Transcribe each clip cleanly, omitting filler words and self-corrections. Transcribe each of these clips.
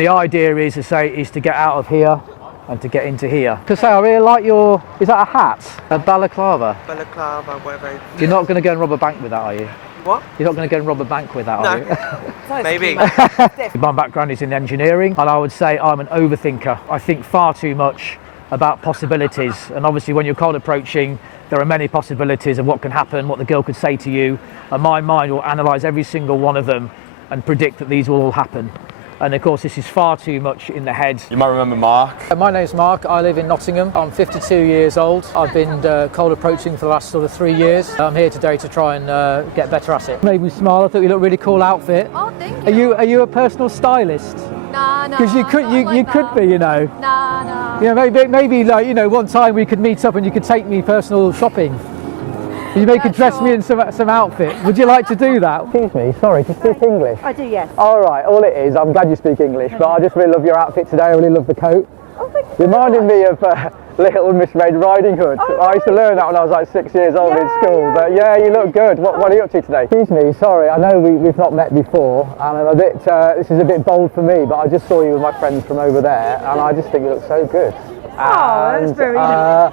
The idea is to get out of here and to get into here. To say, I really like your, is that a hat? A balaclava? Balaclava, whatever. You're not going to go and rob a bank with that, are you? What? You're not going to go and rob a bank with that, are you? No. Maybe. My background is in engineering, and I would say I'm an overthinker. I think far too much about possibilities, and obviously when you're cold approaching, there are many possibilities of what can happen, what the girl could say to you, and my mind will analyse every single one of them and predict that these will all happen. And of course, this is far too much in the head. You might remember Mark. My name's Mark. I live in Nottingham. I'm 52 years old. I've been cold approaching for the last sort of 3 years. I'm here today to try and get better at it. Made me smile. I thought you looked really cool outfit. Oh, thank you. Are you a personal stylist? No. Because you could be, you know. No. You know, maybe like, you know, one time we could meet up and you could take me personal shopping. You could dress me in some outfit. Would you like to do that? Excuse me, sorry, do you speak English? I do, yes. All right, all it is, I'm glad you speak English, but I just really love your outfit today. I really love the coat. Oh, thank you. Reminding me of Little Miss Red Riding Hood. Oh, I used to learn that when I was like 6 years old in school. But yeah, you look good. What are you up to today? Excuse me, sorry, I know we've not met before, and I'm a bit, this is a bit bold for me, but I just saw you with my friends from over there, and I just think you look so good. Oh, that's very nice.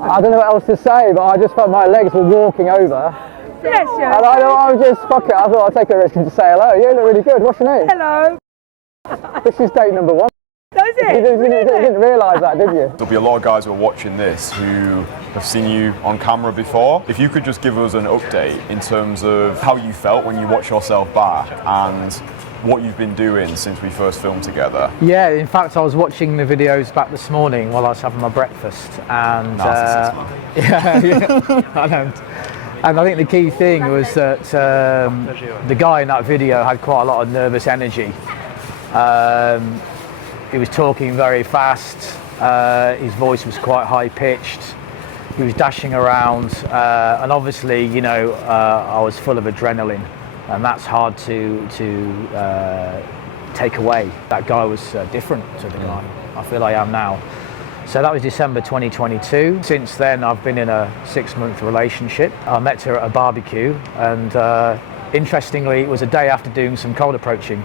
I don't know what else to say, but I just felt my legs were walking over. Yes, And I know I was just, fuck it, I thought I'd take a risk and just say hello. You look really good. What's your name? Hello. This is date number 1. That is it? You didn't realise that, did you? There'll be a lot of guys who are watching this who have seen you on camera before. If you could just give us an update in terms of how you felt when you watched yourself back and what you've been doing since we first filmed together. Yeah, in fact I was watching the videos back this morning while I was having my breakfast, and yeah, I know. And I think the key thing was that the guy in that video had quite a lot of nervous energy. He was talking very fast, his voice was quite high pitched, he was dashing around, and obviously, you know, I was full of adrenaline. And that's hard to take away. That guy was different to the guy I feel I am now. So that was December 2022. Since then, I've been in a 6-month relationship. I met her at a barbecue, and interestingly, it was a day after doing some cold approaching.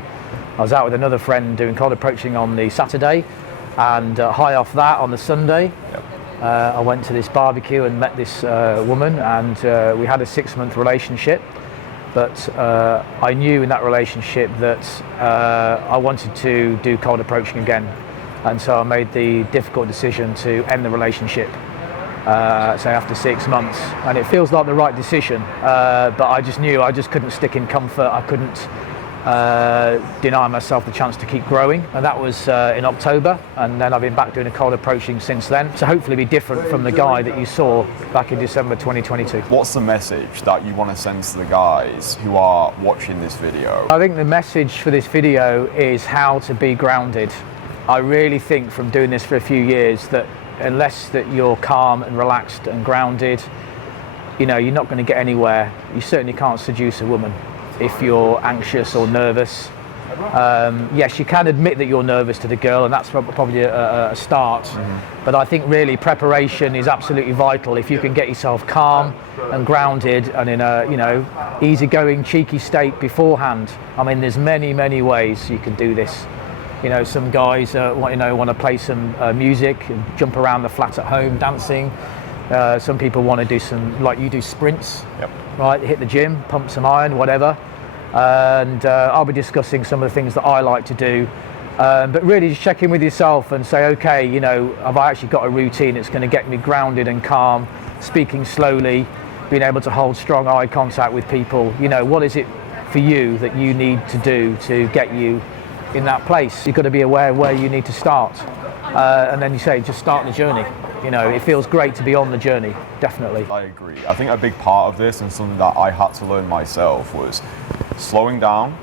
I was out with another friend doing cold approaching on the Saturday, and high off that on the Sunday, I went to this barbecue and met this woman, and we had a 6-month relationship. But I knew in that relationship that I wanted to do cold approaching again, and so I made the difficult decision to end the relationship, say after 6 months, and it feels like the right decision, but I just knew I just couldn't stick in comfort. I couldn't deny myself the chance to keep growing, and that was in October, and then I've been back doing a cold approaching since then, so hopefully be different from the guy that you saw back in December 2022. What's the message that you want to send to the guys who are watching this video? I think the message for this video is how to be grounded. I really think from doing this for a few years that unless that you're calm and relaxed and grounded, you know, you're not going to get anywhere. You certainly can't seduce a woman if you're anxious or nervous. Yes, you can admit that you're nervous to the girl, and that's probably a start. But I think really preparation is absolutely vital. If you can get yourself calm and grounded and in a, you know, easygoing, cheeky state beforehand. I mean, there's many ways you can do this. You know, some guys want to play some music and jump around the flat at home dancing. Some people want to do some, like you do, sprints. Right, hit the gym, pump some iron, whatever. And I'll be discussing some of the things that I like to do. But really just check in with yourself and say, okay, you know, have I actually got a routine that's going to get me grounded and calm, speaking slowly, being able to hold strong eye contact with people? You know, what is it for you that you need to do to get you in that place? You've got to be aware of where you need to start. And then you say, just start the journey. You know, it feels great to be on the journey, definitely. I agree. I think a big part of this, and something that I had to learn myself, was slowing down,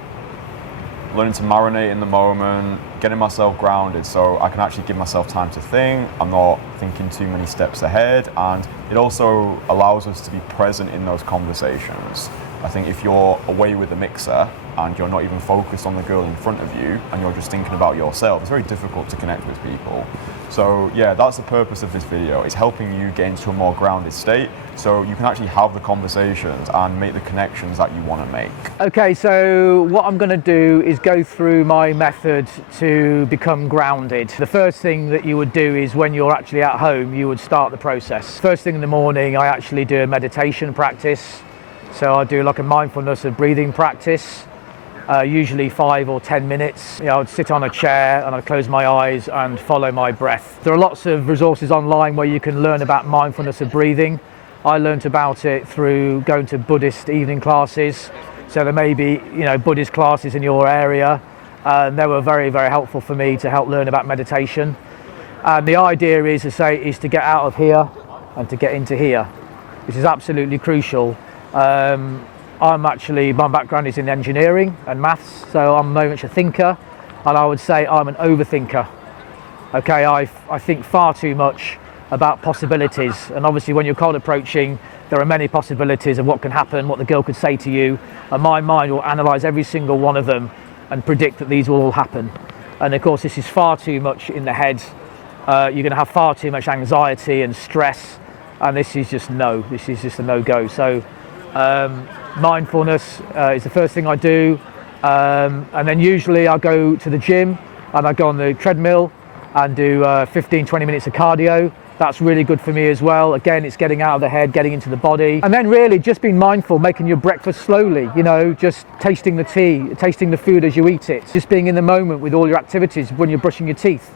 learning to marinate in the moment, getting myself grounded so I can actually give myself time to think. I'm not thinking too many steps ahead, and it also allows us to be present in those conversations. I think if you're away with the mixer, and you're not even focused on the girl in front of you and you're just thinking about yourself, it's very difficult to connect with people. So yeah, that's the purpose of this video. It's helping you get into a more grounded state so you can actually have the conversations and make the connections that you want to make. Okay, so what I'm going to do is go through my method to become grounded. The first thing that you would do is when you're actually at home, you would start the process. First thing in the morning, I actually do a meditation practice. So I do like a mindfulness and breathing practice, usually 5 or 10 minutes. I would sit on a chair and I'd close my eyes and follow my breath. There are lots of resources online where you can learn about mindfulness of breathing. I learnt about it through going to Buddhist evening classes. So there may be, Buddhist classes in your area. They were very, very helpful for me to help learn about meditation. And the idea is to get out of here and to get into here. This is absolutely crucial. My background is in engineering and maths, so I'm very much a thinker, and I would say I'm an overthinker. Okay, I think far too much about possibilities, and obviously when you're cold approaching, there are many possibilities of what can happen, what the girl could say to you, and my mind will analyse every single one of them and predict that these will all happen. And of course, this is far too much in the head. You're going to have far too much anxiety and stress, and this is just a no-go. So mindfulness is the first thing I do, and then usually I go to the gym and I go on the treadmill and do 15-20 minutes of cardio. That's really good for me as well. Again, it's getting out of the head, getting into the body, and then really just being mindful, making your breakfast slowly, just tasting the tea, tasting the food as you eat it, just being in the moment with all your activities when you're brushing your teeth.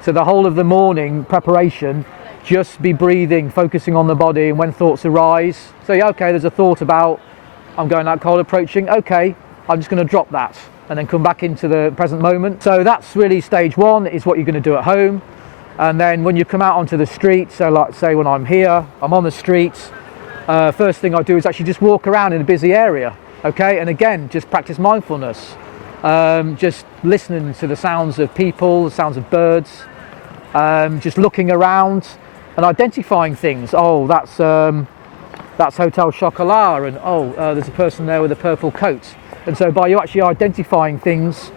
So the whole of the morning preparation, just be breathing, focusing on the body, and when thoughts arise, say, okay, there's a thought about I'm going out cold approaching, okay, I'm just going to drop that and then come back into the present moment. So that's really stage one, is what you're going to do at home. And then when you come out onto the street, so like say when I'm here, I'm on the street, first thing I do is actually just walk around in a busy area, okay? And again, just practice mindfulness, just listening to the sounds of people, the sounds of birds, just looking around and identifying things. Oh, that's Hotel Chocolat, and there's a person there with a purple coat. And so by you actually identifying things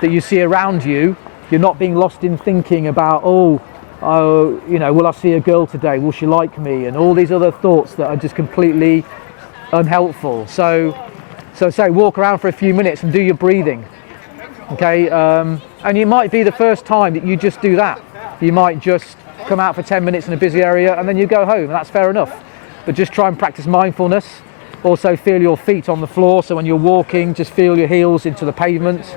that you see around you, you're not being lost in thinking about, will I see a girl today? Will she like me? And all these other thoughts that are just completely unhelpful. So say walk around for a few minutes and do your breathing, okay? And it might be the first time that you just do that. You might just come out for 10 minutes in a busy area and then you go home, and that's fair enough. But just try and practice mindfulness. Also feel your feet on the floor, so when you're walking, just feel your heels into the pavement.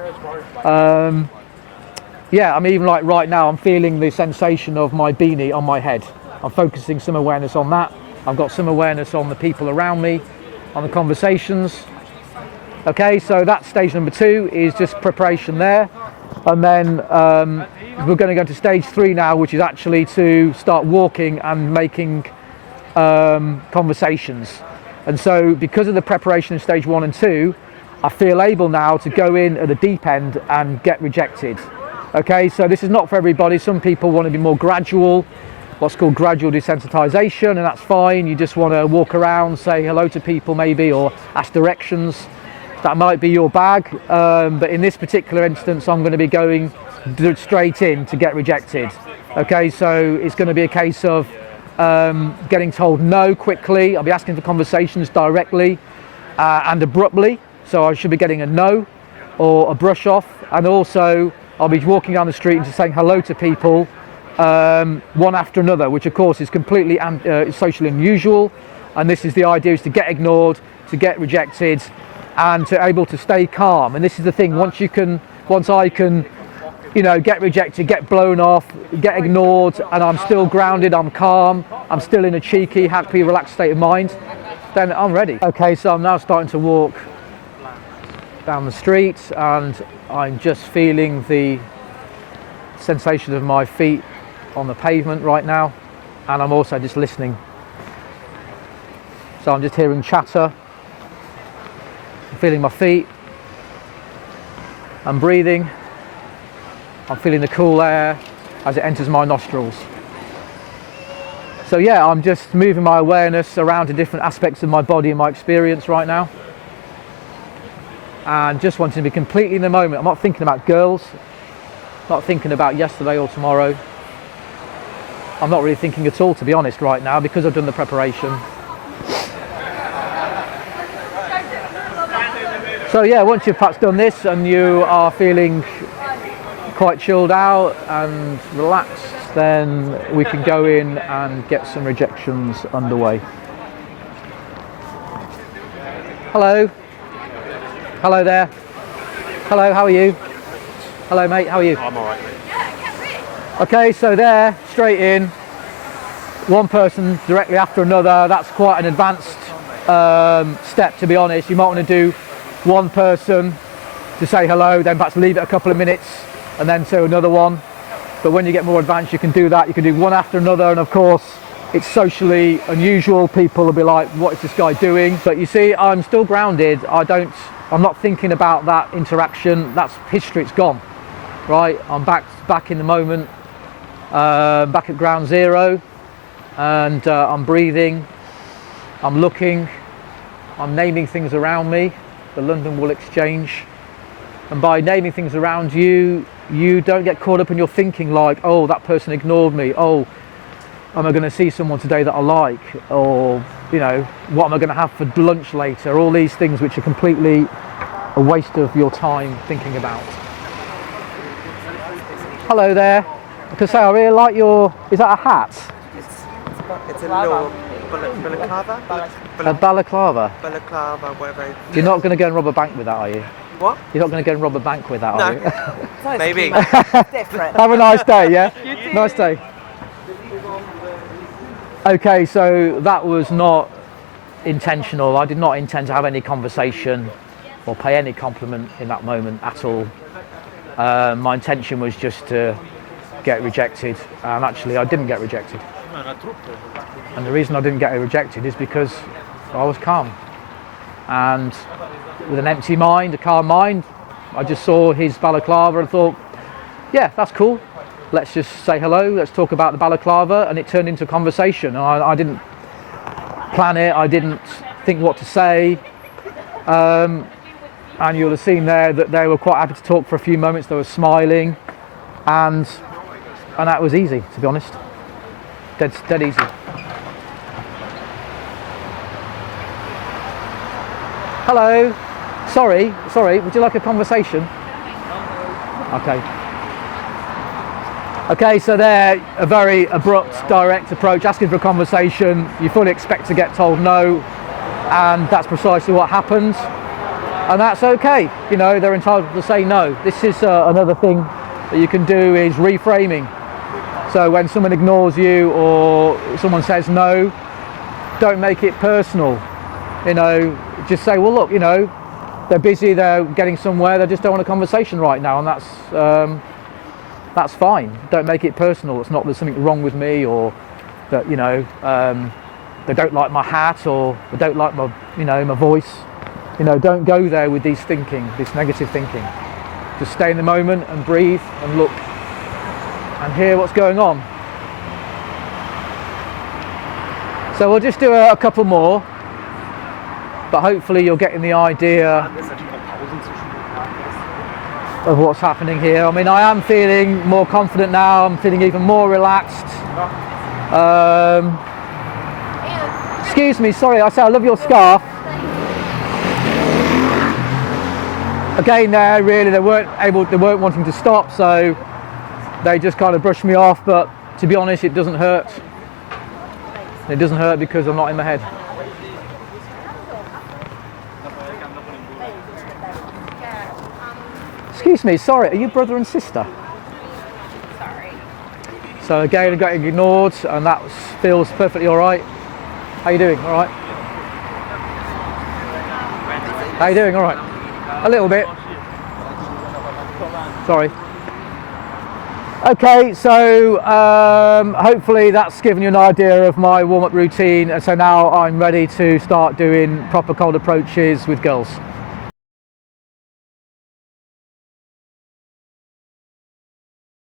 Even like right now, I'm feeling the sensation of my beanie on my head. I'm focusing some awareness on that. I've got some awareness on the people around me, on the conversations. Okay, so that's stage number 2, is just preparation there. And then we're going to go to stage 3 now, which is actually to start walking and making conversations. And so because of the preparation in stage 1 and 2, I feel able now to go in at the deep end and get rejected. Okay, so this is not for everybody. Some people want to be more gradual, what's called gradual desensitization, and that's fine. You just want to walk around, say hello to people maybe, or ask directions. That might be your bag, but in this particular instance, I'm going to be going straight in to get rejected. Okay, so it's going to be a case of getting told no quickly. I'll be asking for conversations directly and abruptly, so I should be getting a no or a brush off, and also I'll be walking down the street and just saying hello to people one after another, which of course is completely socially unusual. And this is the idea, is to get ignored, to get rejected, and to able to stay calm. And this is the thing, once I can, get rejected, get blown off, get ignored, and I'm still grounded, I'm calm, I'm still in a cheeky, happy, relaxed state of mind, then I'm ready. Okay, so I'm now starting to walk down the street, and I'm just feeling the sensation of my feet on the pavement right now, and I'm also just listening. So I'm just hearing chatter, I'm feeling my feet, I'm breathing, I'm feeling the cool air as it enters my nostrils. So yeah, I'm just moving my awareness around to different aspects of my body and my experience right now. and just wanting to be completely in the moment. I'm not thinking about girls, not thinking about yesterday or tomorrow. I'm not really thinking at all, to be honest, right now, because I've done the preparation. So yeah, once you've perhaps done this and you are feeling quite chilled out and relaxed, then we can go in and get some rejections underway. Hello. Hello there. Hello, how are you? Hello mate, how are you? I'm alright, mate. Okay, so there, straight in, one person directly after another. That's quite an advanced step, to be honest. You might want to do one person to say hello, then perhaps leave it a couple of minutes and then to another one. But when you get more advanced, you can do that. You can do one after another, and of course, it's socially unusual. People will be like, what is this guy doing? But you see, I'm still grounded. I'm not thinking about that interaction. That's history, it's gone, right? I'm back in the moment. Back at ground zero, and I'm breathing, I'm looking, I'm naming things around me, the London Wool Exchange, and by naming things around you, you don't get caught up in your thinking like, oh, that person ignored me, oh, am I going to see someone today that I like, or, you know, what am I going to have for lunch later, all these things which are completely a waste of your time thinking about. Hello there. Because I really like your, is that a hat? It's a little balaclava? A balaclava? Balaclava, whatever. You're not going to go and rob a bank with that, are you? What? You're not going to go and rob a bank with that, are you? Maybe. Different. Have a nice day, yeah? Nice day. Okay, so that was not intentional. I did not intend to have any conversation or pay any compliment in that moment at all. My intention was just to get rejected, and actually I didn't get rejected. And the reason I didn't get rejected is because I was calm, and with an empty mind, a calm mind, I just saw his balaclava and thought, yeah, that's cool, let's just say hello, let's talk about the balaclava, and it turned into a conversation. I didn't plan it, I didn't think what to say, and you'll have seen there that they were quite happy to talk for a few moments. They were smiling, and that was easy, to be honest. Dead easy. Hello. Sorry, would you like a conversation? Okay. Okay, so there, a very abrupt, direct approach, asking for a conversation. You fully expect to get told no, and that's precisely what happened. And that's okay, you know, they're entitled to say no. This is another thing that you can do is reframing. So when someone ignores you or someone says no, don't make it personal. You know, just say, well, look, you know, they're busy, they're getting somewhere, they just don't want a conversation right now, and that's fine. Don't make it personal. It's not there's something wrong with me, or that, you know, they don't like my hat, or they don't like my, you know, my voice. You know, don't go there with these thinking, this negative thinking. Just stay in the moment and breathe and look and hear what's going on. So we'll just do a couple more, but hopefully you're getting the idea of what's happening here. I mean, I am feeling more confident now. I'm feeling even more relaxed. Excuse me, sorry, I say I love your scarf. Again, there, really, they weren't wanting to stop, so they just kind of brushed me off. But to be honest, it doesn't hurt. It doesn't hurt because I'm not in my head. Excuse me, sorry, are you brother and sister? Sorry. So again, I got ignored, and that feels perfectly all right. How you doing? All right? How you doing? All right? A little bit. Sorry. Okay, so hopefully that's given you an idea of my warm-up routine, and so now I'm ready to start doing proper cold approaches with girls.